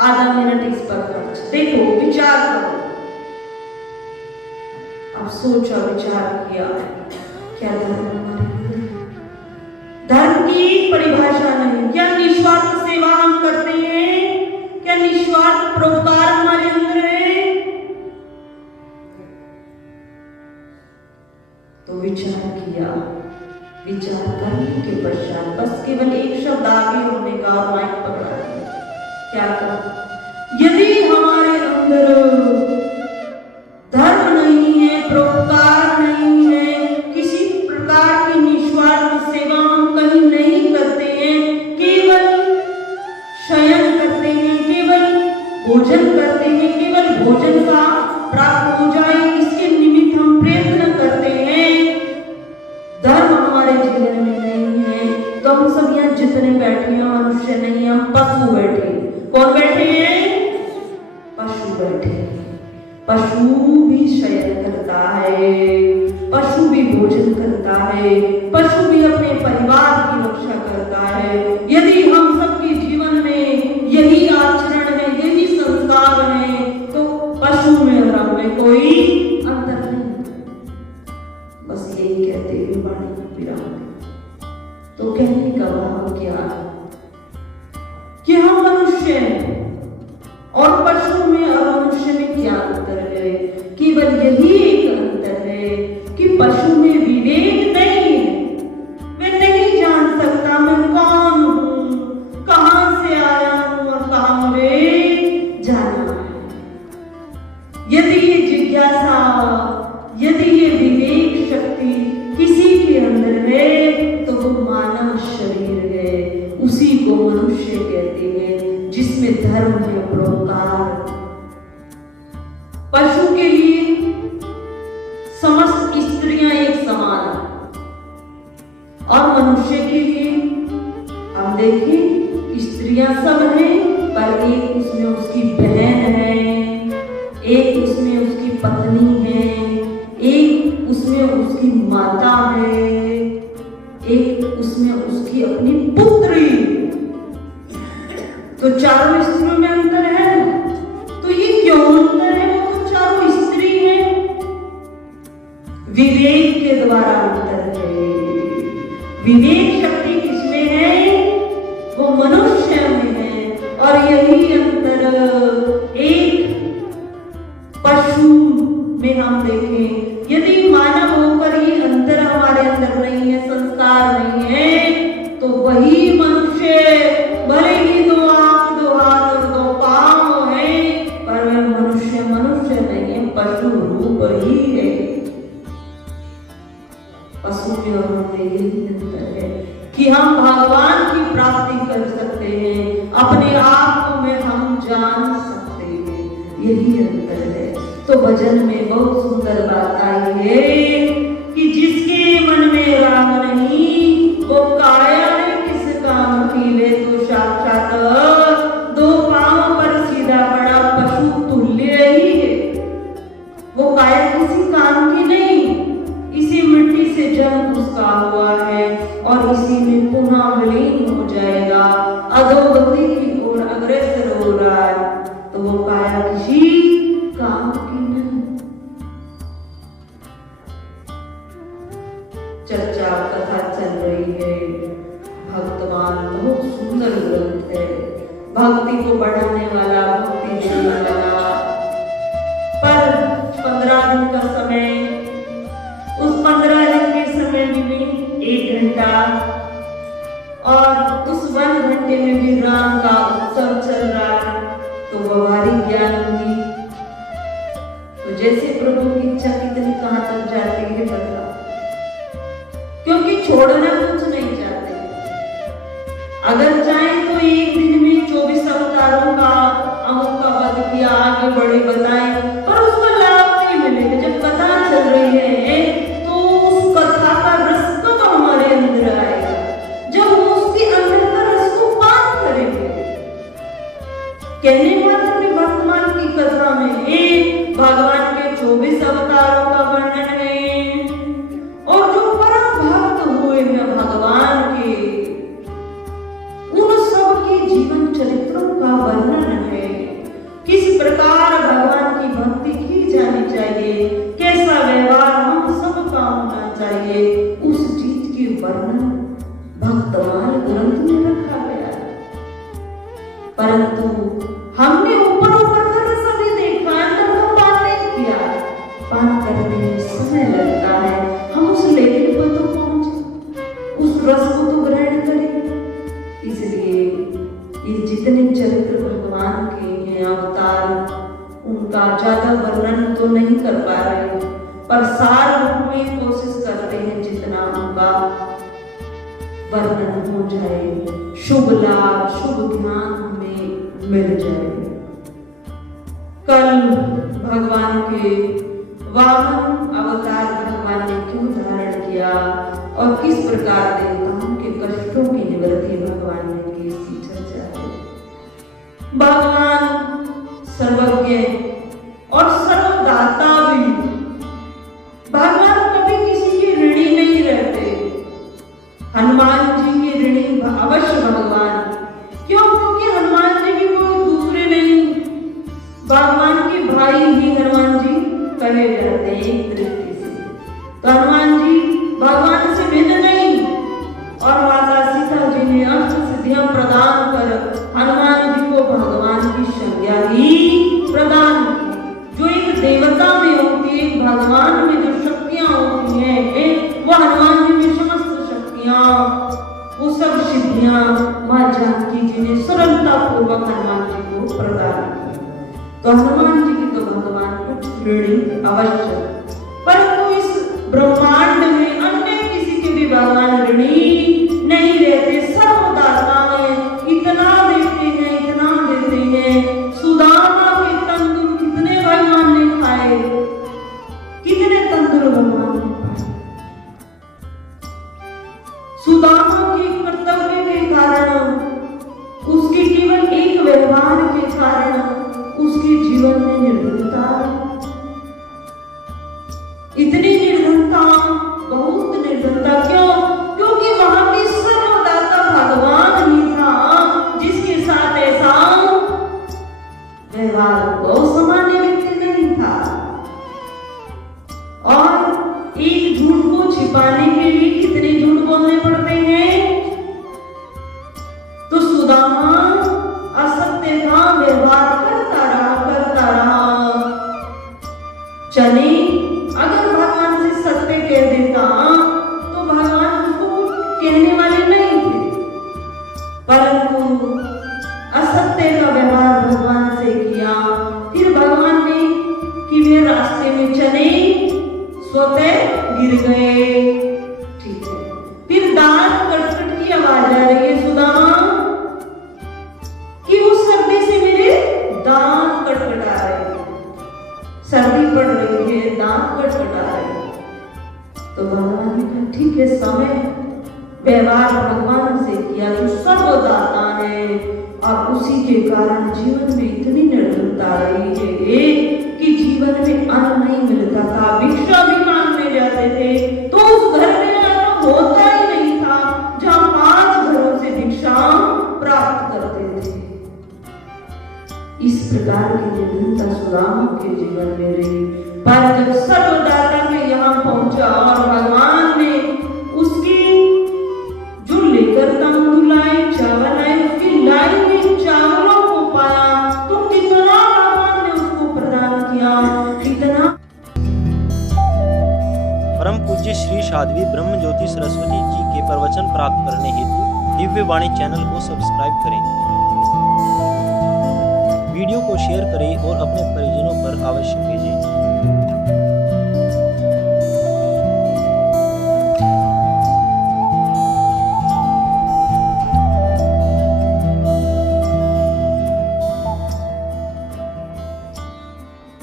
आधा मिनट इस पर खर्च। देखो, विचार करो। अब सोचा, विचार किया, क्या धर्म की परिभाषा नहीं। क्या निस्वार्थ सेवा हम करते हैं? क्या निस्वार्थ परोपकार हमारे अंदर है? तो विचार किया, विचार करने के पश्चात बस केवल एक शब्द आगे होने का और माइक पकड़ा दिया। क्या कहा? यदि हमारे अंदर धर्म नहीं है, परोपकार नहीं है, किसी प्रकार की निस्वार्थ सेवा हम कहीं नहीं करते हैं, केवल शयन करते हैं, केवल भोजन करते हैं, केवल भोजन का प्राप्त हो जाए इसके निमित्त हम प्रयत्न करते हैं, धर्म हमारे जीवन में नहीं है, तो हम सब यहाँ जितने बैठे हैं मनुष्य नहीं, हम पशु बैठे। कौन बैठे हैं? पशु बैठे हैं। पशु भी शयन करता है, पशु भी भोजन करता है, पशु भी अपने परिवार की रक्षा करता है। यदि हम सबके जीवन में यही आचरण है, यही संस्कार है, तो पशु में और हम में कोई अंतर नहीं। बस यही कहते हुए वाणी को विराम। तो कहने का भाव क्या है कि हम मनुष्य हैं और पशु में और मनुष्य में क्या अंतर है? केवल यही एक अंतर है कि पशु में विवेक नहीं है। मैं नहीं जान सकता मैं कौन हूं, कहां से आया हूं और कहां मुझे जाना है। यदि ये जिज्ञासा, यदि ये विवेक शक्ति किसी के अंदर है तो वो मानव शरीर है, उसी को मनुष्य कहते हैं, जिसमें धर्म है, परोपकार। पशु के लिए समस्त स्त्रियां एक समान है और मनुष्य के लिए हम देखें स्त्रियां सब हैं, पर एक उसमें उसकी बहन है, एक उसमें उसकी पत्नी है, एक उसमें उसकी माता है, एक उसमें उसकी अपनी पुत्री। तो चारों स्त्रियों में अंतर है। तो ये क्यों अंतर है? वो तो चारों स्त्री हैं। विवेक के द्वारा अंतर है। विवेक शक्ति किसमें है? वो मनुष्य में है। और यही अंतर एक पशु में हम देखें। यदि मानव होकर ये अंतर हमारे अंदर नहीं है, संस्कार नहीं है, तो वही मनुष्य भले ही दो आंख, दो हाथ और दो पांव है, पर वह मनुष्य मनुष्य नहीं है, पशु रूप ही है। पशु में और हमें यही अंतर है कि हम भगवान की प्राप्ति कर सकते हैं, अपने आप को में हम जान सकते हैं, यही अंतर है। तो भजन में बहुत सुंदर बात आई है कि जिसके मन में राम नहीं वो काया है किस काम की, वे तो साक्षात दो पांव पर सीधा पड़ा पशु तुल्य ही है। वो काया किसी काम की नहीं, इसी मिट्टी से जन्म उसका हुआ है और इसी में पुनः विलीन हो जाएगा, अधोगति की ओर अग्रसर हो रहा है। तो वो काया किसी काम की नहीं। चर्चा कथा चल रही है, भक्तवान बहुत सुंदर ग्रंथ है, भक्ति को बढ़ाने वाला, भक्ति देने वाला। पर 15 दिन का समय, उस 15 दिन के समय में भी 1 घंटा और उस 1 घंटे में भी राम का उत्सव चल रहा है, तो व्यवहारिक ज्ञान होगी। तो जैसे प्रभु की इच्छा कितनी कहां तक जाती है पता, क्योंकि छोड़ना कुछ नहीं चाहते। अगर चाहे तो एक दिन में 24 अवतारों का अमुक का वध किया, आगे बढ़े बताएं, पर उसका लाभ नहीं मिलेगा। जब कथा चल रही है तो उस कथा का रस कब हमारे अंदर आएगा? जब हम उसके अंदर का रस को पान करेंगे। कहने मात्र में वर्तमान की कथा में एक भगवान के 24 अवतारों का वर्णन है और जो परम भक्त हुए हैं भगवान के, उन सब के जीवन चरित्रों का वर्णन है। किस प्रकार भगवान की भक्ति की जानी चाहिए, कैसा व्यवहार हम सबका होना चाहिए, उस चीज के वर्णन भक्तमाल ग्रंथ में रखा गया है। परंतु हमने ऊपर कर सभी देखा, अंदर को पान नहीं किया। पान करने में समय लगता है, हम उस लेवल पर तो पहुंचे, उस रस को तो ग्रहण करें। इसलिए ये जितने चरित्र भगवान के हैं अवतार, उनका ज्यादा वर्णन तो नहीं कर पा रहे, पर सार रूप में कोशिश करते हैं जितना उनका वर्णन हो जाए, शुभ लाभ शुभ ज्ञान हमें मिल जाए। कल भगवान के वामन अवतार भगवान ने क्यों धारण किया और किस प्रकार देवताओं के कष्टों की निवृत्ति भगवान ने की, इसकी चर्चा है। भगवान सर्वज्ञ और सर्वदाता भी, भगवान कभी किसी के ऋणी नहीं रहते। हनुमान जी के ऋणी अवश्य भगवान, क्यों? क्योंकि हनुमान जी भी कोई दूसरे नहीं, भगवान के भाई ही हनुमान जी कहे जाते हैं एक दृष्टि से। तो हनुमान जी भगवान से भिन्न नहीं, और माता सीता जी ने अष्ट सिद्धियां प्रदान कर हनुमान जी को भगवान की संज्ञा ही प्रदान की। जो एक देवता में होती है, एक भगवान में जो शक्तियां होती हैं, वो हनुमान जी में समस्त शक्तियां, वो सब सिद्धियां मां जानकी जी ने सरलता पूर्वक हनुमान जी को प्रदान की। तो हनुमान जी की तो भगवान कुछ ऋणी अवश्य, परंतु इस ब्रह्मांड में अन्य किसी के भी भगवान ऋणी नहीं रहते, सर्वदाता है। इतना देते हैं, इतना देते हैं। सुदामा के तंदुर कितने भगवान ने खाए, कितने तंदुर भगवान ने खाए। सुदामा के कर्तव्य के कारण, उसके केवल एक व्यवहार के कारण उसके जीवन में निर्धनता, इतनी निर्धनता, बहुत निर्धनता। क्यों? क्योंकि वहां भी सर्वदाता भगवान ही था, जिसके साथ ऐसा व्यवहार को सामान्य व्यक्ति नहीं था। और एक झूठ को छिपाने के लिए कितने झूठ बोलने पड़ते हैं। तो सुदामा असत्य का व्यवहार करता रहा। चने अगर भगवान से सत्य कह देता तो भगवान उसको कहने वाले नहीं थे, परंतु असत्य का व्यवहार भगवान से किया। फिर भगवान ने कि वे रास्ते में चने स्वतः गिर गए। ठीक है, फिर दांत कटकट की आवाज आ रही है सुदामा कि उस सर्दी से मेरे दांत कटकटा रहे हैं, सर्दी पड़ रही है, दांत कटकटा रहे हैं। तो भगवान ने कहा ठीक है, समय व्यवहार भगवान से किया जो सर्वदाता है, और उसी के कारण जीवन में इतनी निर्धनता रही है कि जीवन में अन्न नहीं मिलता था, भिक्षा भी मांगने जाते थे तो उस घर में अन्न होता ही नहीं था जहां 5 घरों से भिक्षा प्राप्त करते थे। इस प्रकार की निर्धनता सुदामा के जीवन में रही। पर जब सर्वदाता में यहाँ पहुंचा और भगवान ने उसकी जो लेकर तंबू लाए, चावल आए, उसकी लाई में चावलों को पाया तो कितना भगवान ने उसको प्रदान किया, कितना। परम पूज्य श्री साध्वी ब्रह्म ज्योति सरस्वती जी के प्रवचन प्राप्त करने हेतु दिव्य वाणी चैनल को सब्सक्राइब करें, वीडियो को शेयर करें और अपने परिजनों पर अवश्य भेजें।